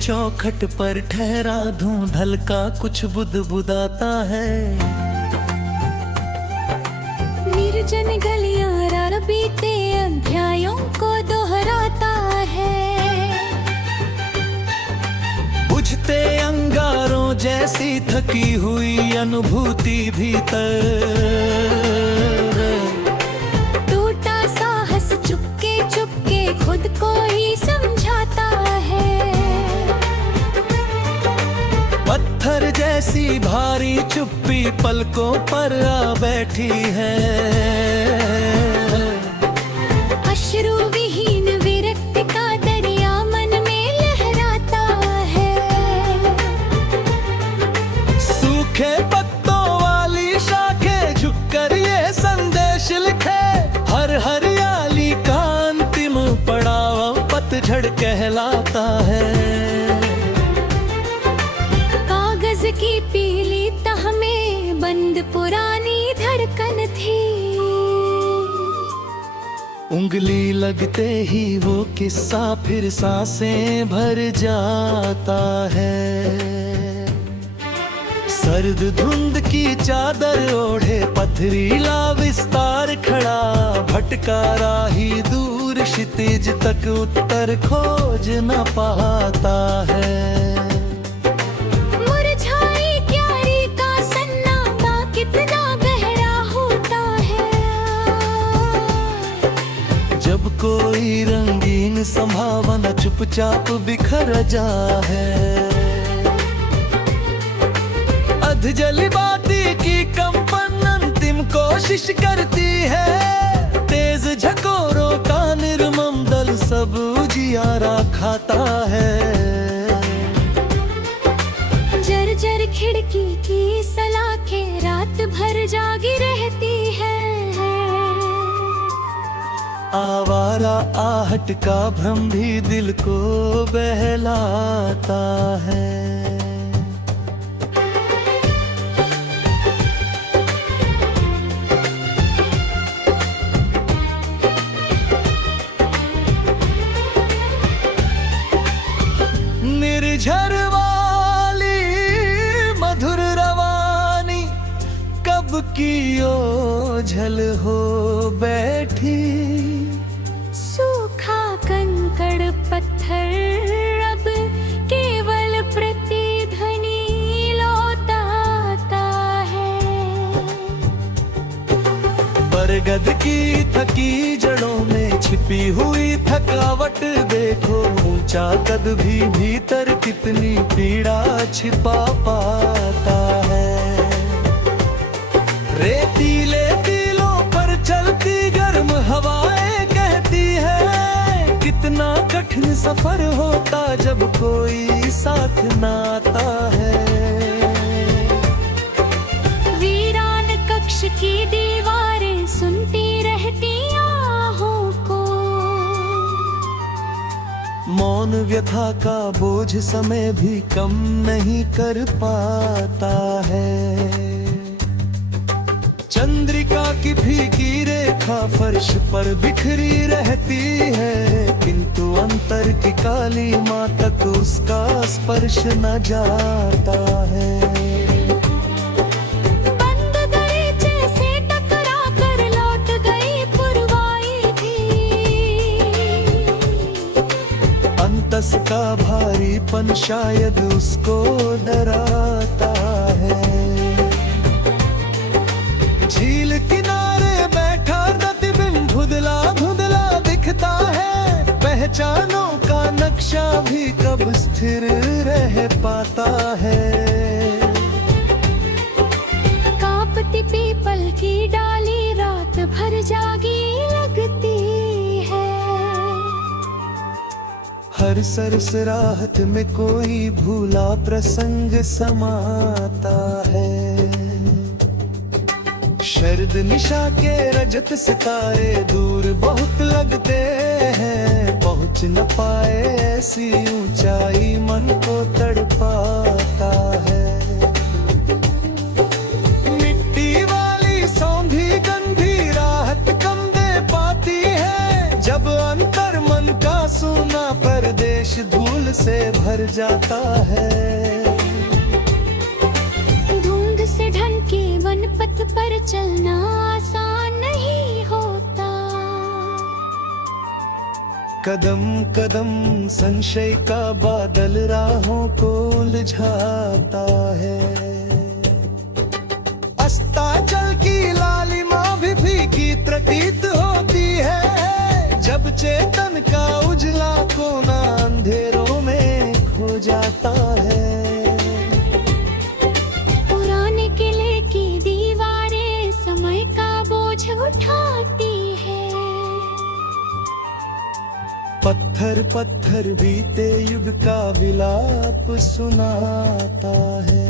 चौखट पर ठहरा धूंधल का कुछ बुदबुदाता है। निर्जन गलियां रात बीते अध्यायों को दोहराता है। बुझते अंगारों जैसी थकी हुई अनुभूति भीतर, टूटा साहस चुपके चुपके खुद को ही समझाता है। पत्थर जैसी भारी चुप्पी पलकों पर आ बैठी है। अश्रु विहीन विरक्ति का दरिया मन में लहराता है। सूखे पत्तों वाली शाखें झुककर ये संदेश लिखे, हर हरियाली का अंतिम पड़ाव पतझड़ कहलाता है। कागज की पीली तह में बंद पुरानी धड़कन थी। उंगली लगते ही वो किस्सा फिर सांसें भर जाता है। सर्द धुंध की चादर ओढ़े पथरीला विस्तार खड़ा, भटका राही दूर क्षितिज तक उत्तर खोज न पाता है। मुरझाई क्यारी का सन्नाटा कितना गहरा होता है। जब कोई रंगीन संभावना चुपचाप बिखर जा है। अधजली बाती की कंपन अंतिम कोशिश करती है। तेज झकोरों का निर्मम दल सब उजियारा खाता है। जर्जर खिड़की की सलाखें रात भर जागी रहती है। आवारा आहट का भ्रम भी दिल को बहलाता है। निर्झर वाली मधुर रवानी कब की ओझल हो बैठी। सूखा कंकड़ पत्थर अब केवल प्रतिध्वनि लौटाता है। बरगद की थकी जड़ों में छिपी हुई थकावट देखो, ऊंचा कद भी भीतर कितनी पीड़ा छिपा पाता है। रेतीले टीलों पर चलती गर्म हवाएं कहती है, कितना कठिन सफर होता जब कोई साथ ना आता है। वीरान कक्ष की दीवारें सुनती रहती आहों को। मौन व्यथा का बोझ समय भी कम नहीं कर पाता है। चंद्रिका की फीकी रेखा फर्श पर बिखरी रहती है, किंतु अंतर की काली माँ तक उसका स्पर्श न जाता है। बंद दरीचे से टकरा कर लौट गई पुरवाई भी। अंतस का भारीपन शायद उसको डराता है। झील किनारे बैठा प्रतिबिंब धुंधला धुंधला दिखता है। पहचानों का नक्शा भी कब स्थिर रह पाता है। कांपती पीपल की डाली रात भर जागी लगती है। हर सरसराहट में कोई भूला प्रसंग समाता है। शरद निशा के रजत सितारे दूर बहुत लगते हैं, पहुंच न पाए ऐसी ऊंचाई मन को तड़पाता है। मिट्टी वाली सौंधी गंधी राहत कम जब अंतर मन का सूना परदेश धूल से भर जाता है। धुंध से ढंके वन पथ पर चलना आसान नहीं होता। कदम कदम संशय का बादल राहों को उलझाता है। अस्ताचल की लालिमा भी फीकी प्रतीत होती है, जब चेतन का उजला कोना अंधेरों में खो जाता है। पुराने किले की दीवारें समय का बोझ उठाती है। पत्थर पत्थर बीते युग का विलाप सुनाता है।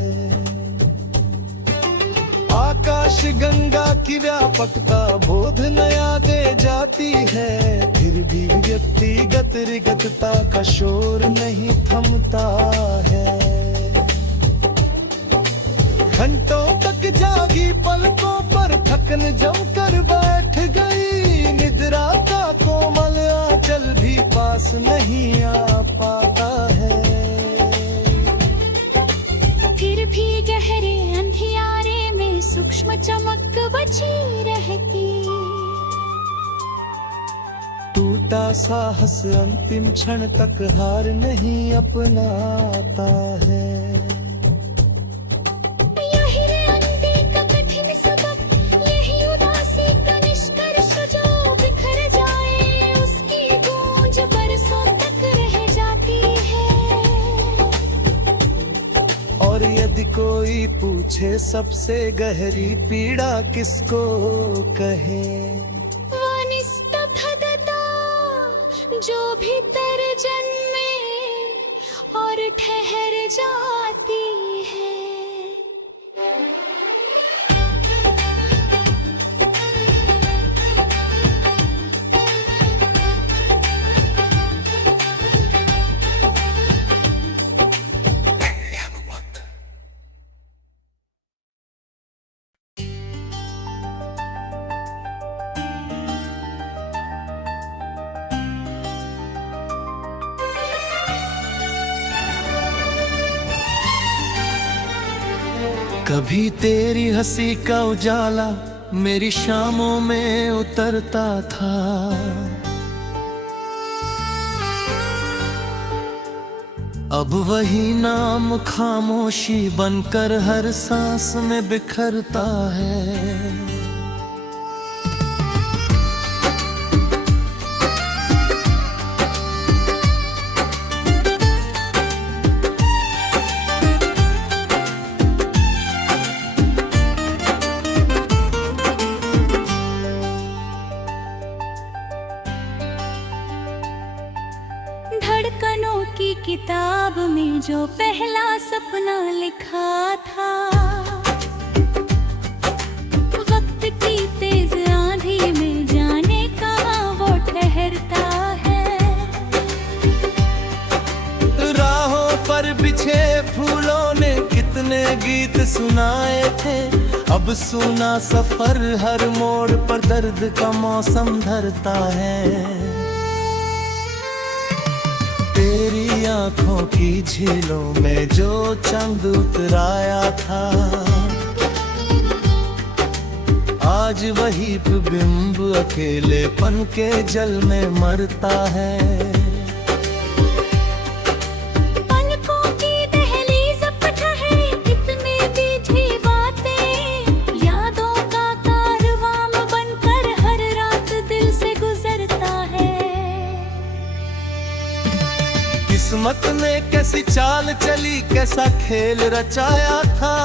आकाश गंगा की व्यापकता बोध नया दे जाती है, फिर भी व्यक्तिगत रिगतता का शोर नहीं थमता है। घंटों तक जागी पलकों पर थकन जमकर बैठ गई, निद्रा का कोमल आंचल भी पास नहीं आ पाता है। फिर भी गहरे अंधियारे में सूक्ष्म चमक बची रहती। टूटा साहस अंतिम क्षण तक हार नहीं अपनाता है। यही रे अनदेखा कठिन सबक, यही उदासी का निष्कर्ष जो बिखर जाए उसकी गूंज बरसों तक रह जाती है। और यदि कोई पूछे सबसे गहरी पीड़ा किसको कहे, वो निस्तब्धता जो भीतर जन्मे और ठहर जाती है। कभी तेरी हंसी का उजाला मेरी शामों में उतरता था, अब वही नाम खामोशी बनकर हर सांस में बिखरता है। धड़कनों की किताब में जो पहला सपना लिखा था, वक्त की तेज आंधी में जाने कहाँ वो ठहरता है। राहों पर बिछे फूलों ने कितने गीत सुनाए थे, अब सुना सफर हर मोड़ पर दर्द का मौसम धरता है। तेरी आंखों की झीलों में जो चंद उतराया था, आज वही बिंब अकेलेपन के जल में मरता है। पलकों की दहलीज पर ठहरे कितने मीठी बातें, यादों का कारवां बनकर हर रात दिल से गुजरता है। किस्मत ने कैसी चाल चली, कैसा खेल रचाया था,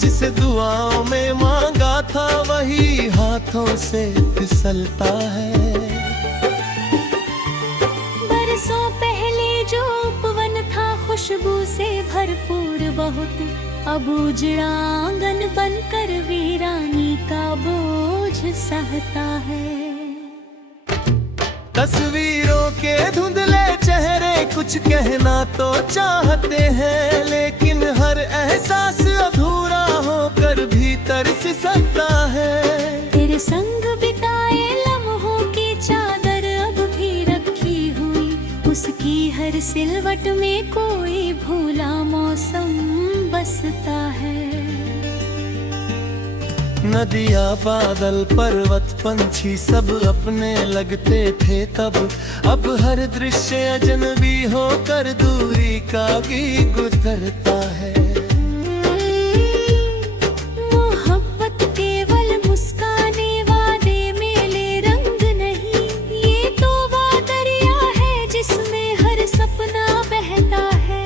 जिसे दुआओं में मांगा था वही हाथों से फिसलता है। बरसों पहले जो उपवन था खुशबू से भरपूर बहुत, अब उजड़ा आंगन बनकर वीरानी का बोझ सहता है। तस्वीरों के धुंधले चेहरे कुछ कहना तो चाहते हैं, लेकिन हर एहसास अधूरा होकर भीतर सिसकता है। तेरे संग बिताए लम्हों की चादर अब भी रखी हुई, उसकी हर फिर सिलवट में कोई भूला मौसम बसता है। नदियाँ बादल पर्वत पंछी सब अपने लगते थे तब, अब हर दृश्य अजनबी होकर दूरी का गीत गुजरता है। मोहब्बत केवल मुस्काने वादे मेले रंग नहीं, ये तो वो दरिया है जिसमें हर सपना बहता है।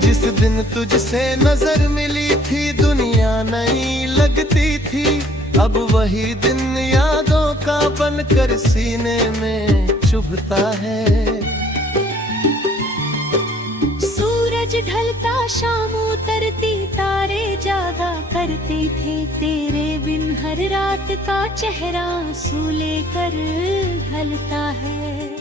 जिस दिन तुझसे नजर मिली थी दुनिया नई लगती थी, अब वही दिन यादों का बनकर सीने में चुभता है। सूरज ढलता शाम उतरती तारे जागा करते थे, तेरे बिन हर रात का चेहरा आंसू लेकर ढलता है।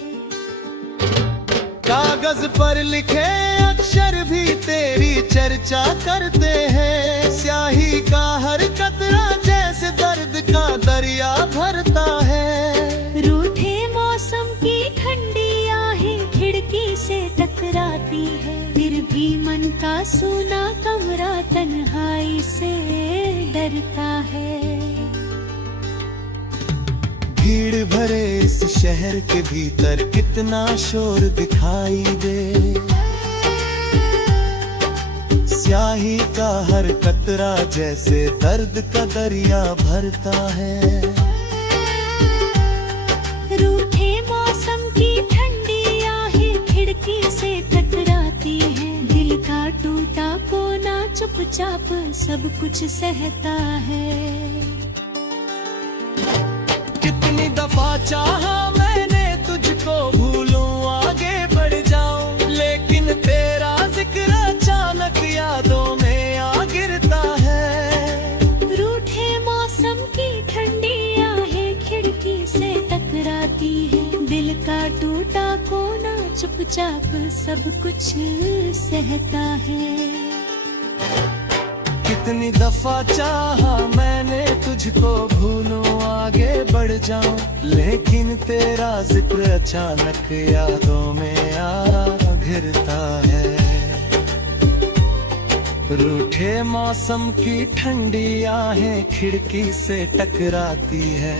कागज पर लिखे अक्षर भी तेरी चर्चा करते हैं, स्याही का हर कतरा जैसे दर्द का दरिया भरता है। रूठे मौसम की ठंडी आहें खिड़की से टकराती है, फिर भी मन का सूना कमरा तन्हाई से डरता है। भीड़ भरे इस शहर के भीतर कितना शोर दिखाई दे, स्याही का हर कतरा जैसे दर्द का दरिया भरता है। रूठे मौसम की ठंडी आहें खिड़की से टकराती है, दिल का टूटा कोना चुपचाप सब कुछ सहता है। कितनी दफा चाहा मैंने तुझको भूलूं आगे बढ़ जाऊं, लेकिन तेरा जिक्र अचानक यादों में आ गिरता है। रूठे मौसम की ठंडी आहें खिड़की से टकराती है, दिल का टूटा कोना चुपचाप सब कुछ सहता है। कितनी दफा चाहा मैंने तुझको भूलूं आगे बढ़ जाऊं, लेकिन तेरा जिक्र अचानक यादों में आ घिरता है। रूठे मौसम की ठंडी आहें खिड़की से टकराती है,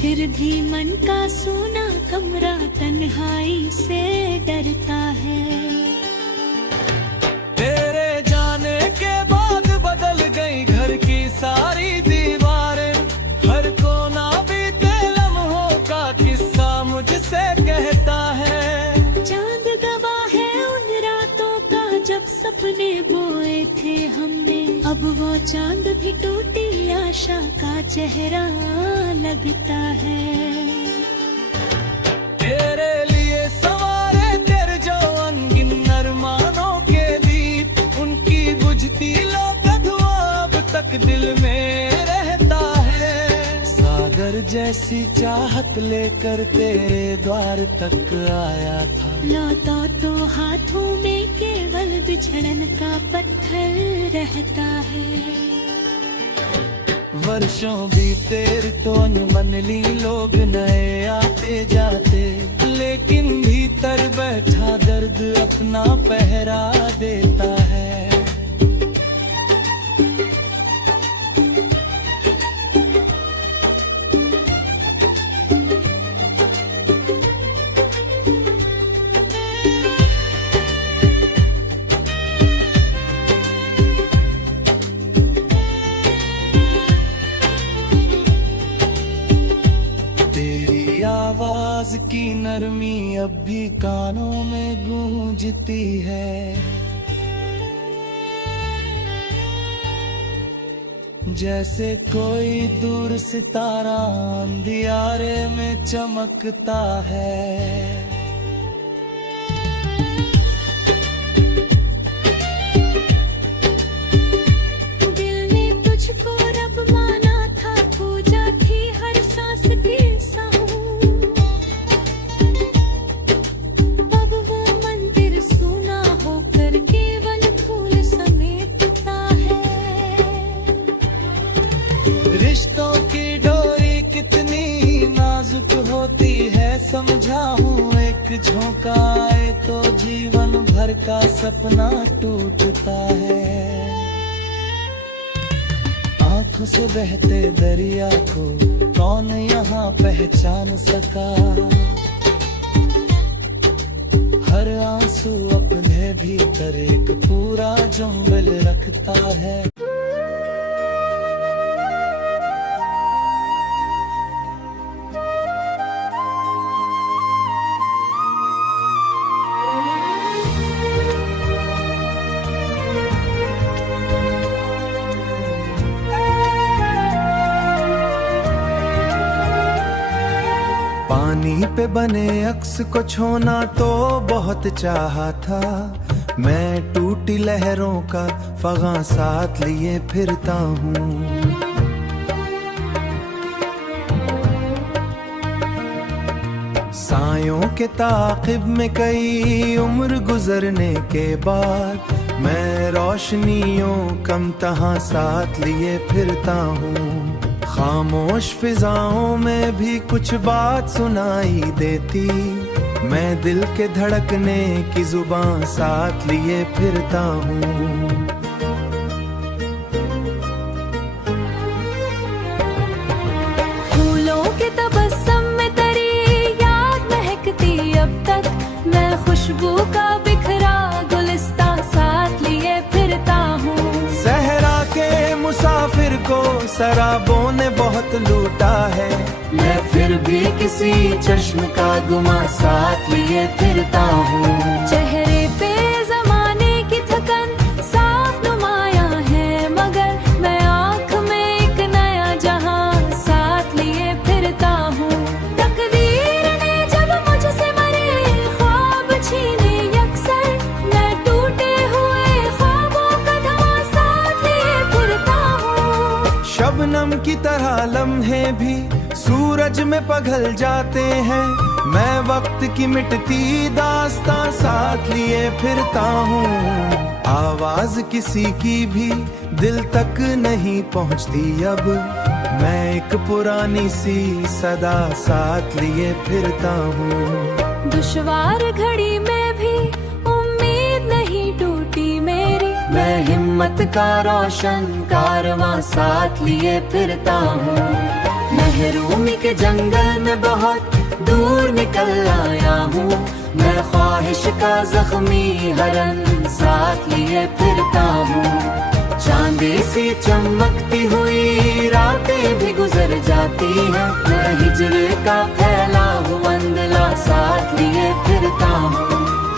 फिर भी मन का सोना कमरा तन्हाई से डरता है। तेरे जाने के बाद बदल गई घर की सारी दीवारें, हर कोना बीते लम्हों का किस्सा मुझसे कहता है। चांद गवाह है उन रातों का जब सपने बोए थे हमने, अब वो चांद भी टूटी आशा का चेहरा लगता है। तेरे लिए सवारे तेरे जो अंगिन अरमानों के दीप, उनकी बुझती लो धुआं अब तक दिल में रहता है। सागर जैसी चाहत लेकर तेरे द्वार तक आया था, लौटा तो हाथों में केवल बिछड़न का पत्थर रहता है। वर्षों बीते तो अनमनली लोग नए आते जाते, लेकिन भीतर बैठा दर्द अपना पहरा देता है। आवाज की नरमी अब भी कानों में गूंजती है, जैसे कोई दूर सितारा अंधियारे में चमकता है। रिश्तों की डोरी कितनी नाजुक होती है समझा हूँ एक झोंका आए तो जीवन भर का सपना टूटता है। आंखों से बहते दरिया को कौन यहाँ पहचान सका। हर आंसू अपने भीतर एक पूरा जंगल रखता है। पानी पे बने अक्स को छूना तो बहुत चाहा था। मैं टूटी लहरों का फगा साथ लिए फिरता हूँ। सायों के ताक़िब में कई उम्र गुजरने के बाद मैं रोशनियों कम तहाँ साथ लिए फिरता हूँ। खामोश फिजाओं में भी कुछ बात सुनाई देती। मैं दिल के धड़कने की जुबान साथ लिए फिरता हूँ। फूलों के तबस्सुम में तेरी याद महकती अब तक। मैं खुशबू का बिखरा गुलिस्ता साथ लिए फिरता हूँ। सहरा के मुसाफिर को शराबों ने बहुत लूटा है। मैं फिर भी किसी चश्म का गुमा साथ लिए फिरता हूँ। चेहरे पे जमाने की थकन साफ नुमाया है, मगर मैं आँख में एक नया जहां साथ लिए फिरता हूँ। तकदीर ने जब मुझसे मरे ख्वाब छीने यकसर, मैं टूटे हुए ख्वाबों का धमा साथ लिए फिरता हूँ। शबनम की तरह लम्हे भी सूरज में पिघल जाते हैं। मैं वक्त की मिटती दास्तां साथ लिए फिरता हूँ। आवाज किसी की भी दिल तक नहीं पहुँचती अब। मैं एक पुरानी सी सदा साथ लिए फिरता हूँ। दुश्वार घड़ी में भी उम्मीद नहीं टूटी मेरी। मैं हिम्मत का रोशन कारवां साथ लिए फिरता हूँ। महरूमी के जंगल में बहुत दूर निकल आया हूँ। मैं ख्वाहिश का जख्मी हरन साथ लिए फिरता हूँ। चांदी सी चमकती हुई रातें भी गुजर जाती हैं। मैं हिजर का फैला हुआ अंधला साथ लिए फिरता हूँ।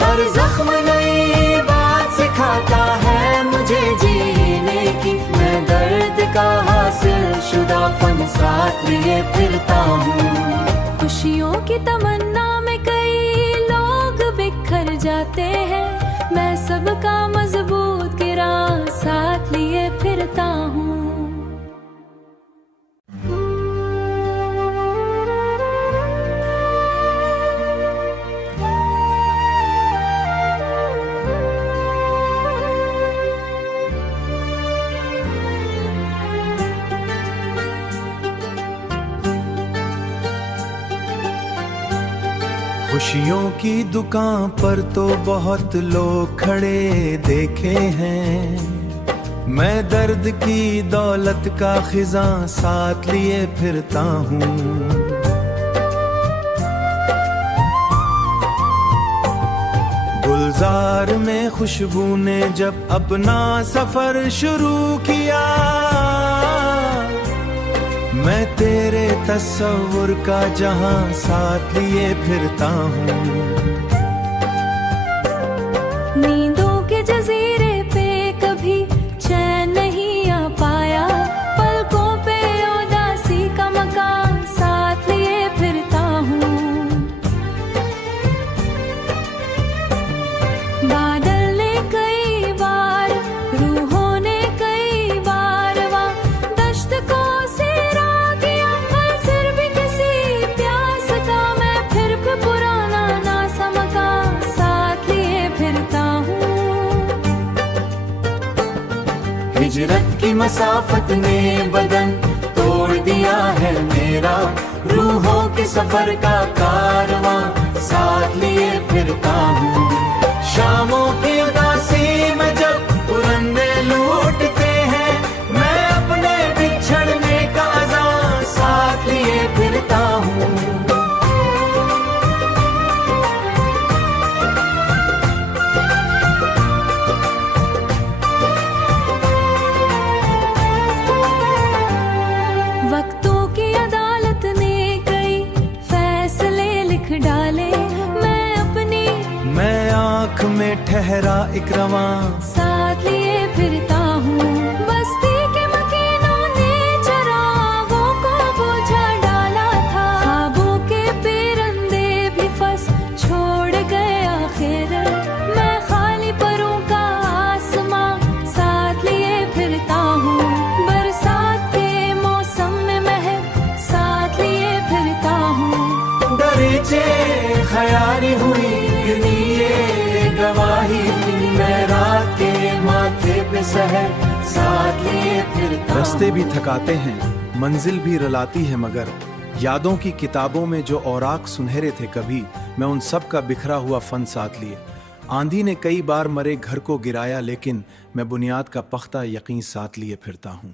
हर जख्म नई बात सिखाता है मुझे जीने की। मैं दर्द का हासिल शुदा फन साथ लिए फिरता हूँ। खुशियों की तमन्ना में कई लोग बिखर जाते हैं। मैं सबका मजबूत गिरा साथ लिए फिरता हूँ। खुशियों की दुकान पर तो बहुत लोग खड़े देखे हैं। मैं दर्द की दौलत का खिजां साथ लिए फिरता हूँ। गुलजार में खुशबू ने जब अपना सफर शुरू किया, मैं तेरे तस्वुर का जहां साथ लिए फिरता हूँ। नींदों के जजीरे पे कभी चैन नहीं आ पाया। पलकों पे उदासी का मकान साथ लिए फिरता हूँ। बादल ने कई बार, रूहों ने कई बार वहाँ दश्त को हिजरत की मसाफत ने बदन तोड़ दिया है मेरा। रूहों के सफर का कारवां साथ लिए फिरता हूँ। शामों की उदासी में जब पुरंदे लूटते हैं, मैं अपने बिछड़ने का अज़ां साथ लिए फिरता हूँ। वक्तों की अदालत ने कई फैसले लिख डाले, मैं आँख में ठहरा एक रवां साथ लिए फिरता हूँ। बस्ती के मकीनों ने चरागों को बुझा डाला था, ख्वाबों के परिंदे भी फंस छोड़ गए आखिर। मैं खाली परों का आसमां साथ लिए फिरता हूँ, बरसात के मौसम में महक साथ लिए फिरता हूँ। दरीचे ख्याली हुई गवाही, मैं रात के माथे पे सहर साथ लिए फिरता। रास्ते भी थकाते हैं, मंजिल भी रुलाती है, मगर यादों की किताबों में जो औराक सुनहरे थे कभी, मैं उन सब का बिखरा हुआ फन साथ लिए। आंधी ने कई बार मरे घर को गिराया, लेकिन मैं बुनियाद का पख्ता यकीन साथ लिए फिरता हूँ।